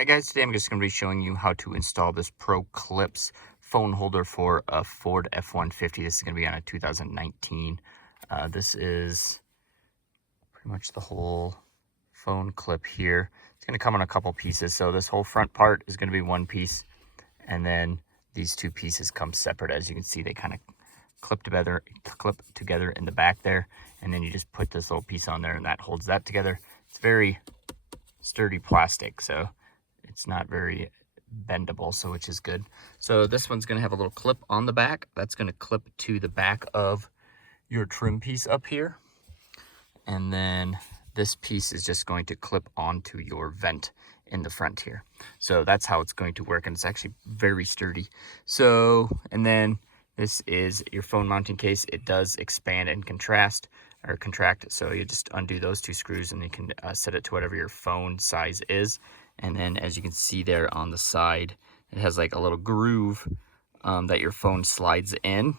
Alright guys, today I'm just going to be showing you how to install this Pro Clips phone holder for a Ford F-150. This is going to be on a 2019. This is pretty much the whole phone clip here. It's going to come in a couple pieces. So this whole front part is going to be one piece, and then these two pieces come separate. As you can see, they kind of clip together in the back there, and then you just put this little piece on there and that holds that together. It's very sturdy plastic, so it's not very bendable, so which is good. So this one's going to have a little clip on the back that's going to clip to the back of your trim piece up here, and then this piece is just going to clip onto your vent in the front here. So that's how it's going to work, and it's actually very sturdy. So, and then this is your phone mounting case. It does expand and contract, so you just undo those two screws and you can set it to whatever your phone size is. And then as you can see there on the side, it has like a little groove that your phone slides in.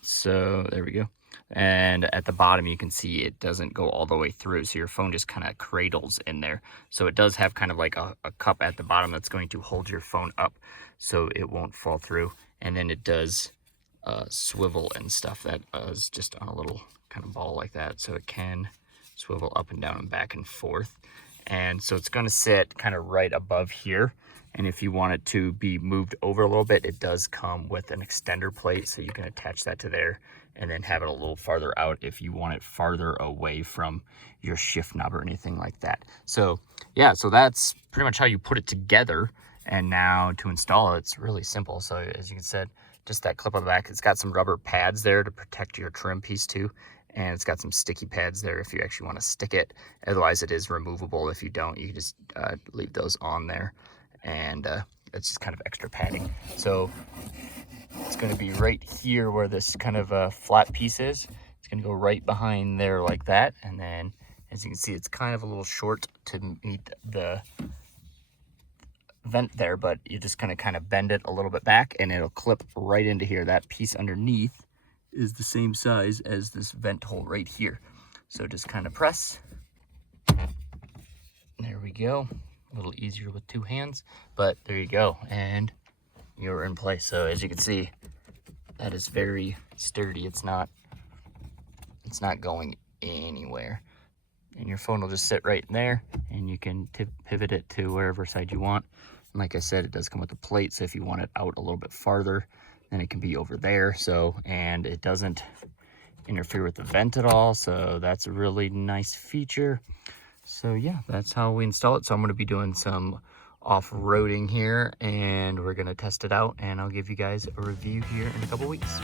So there we go. And at the bottom you can see it doesn't go all the way through, so your phone just kind of cradles in there. So it does have kind of like a cup at the bottom that's going to hold your phone up so it won't fall through. And then it does swivel and stuff. That is just on a little kind of ball like that, so it can swivel up and down and back and forth. And so it's going to sit kind of right above here, and if you want it to be moved over a little bit, it does come with an extender plate, so you can attach that to there and then have it a little farther out if you want it farther away from your shift knob or anything like that. So yeah, so that's pretty much how you put it together. And now to install it, it's really simple. So as you can see, just that clip on the back, it's got some rubber pads there to protect your trim piece too. And it's got some sticky pads there if you actually want to stick it. Otherwise it is removable. If you don't, you can just leave those on there, and it's just kind of extra padding. So it's going to be right here where this kind of flat piece is. It's going to go right behind there like that. And then as you can see, it's kind of a little short to meet the vent there, but you just kind of bend it a little bit back and it'll clip right into here. That piece underneath is the same size as this vent hole right here. So just kind of press. There we go. A little easier with two hands, but there you go, and you're in place. So as you can see, that is very sturdy. It's not going anywhere, and your phone will just sit right in there, and you can pivot it to wherever side you want. And like I said, it does come with a plate, so if you want it out a little bit farther, then it can be over there. So, and it doesn't interfere with the vent at all, so that's a really nice feature. So yeah, that's how we install it. So I'm going to be doing some off-roading here, and we're going to test it out, and I'll give you guys a review here in a couple weeks.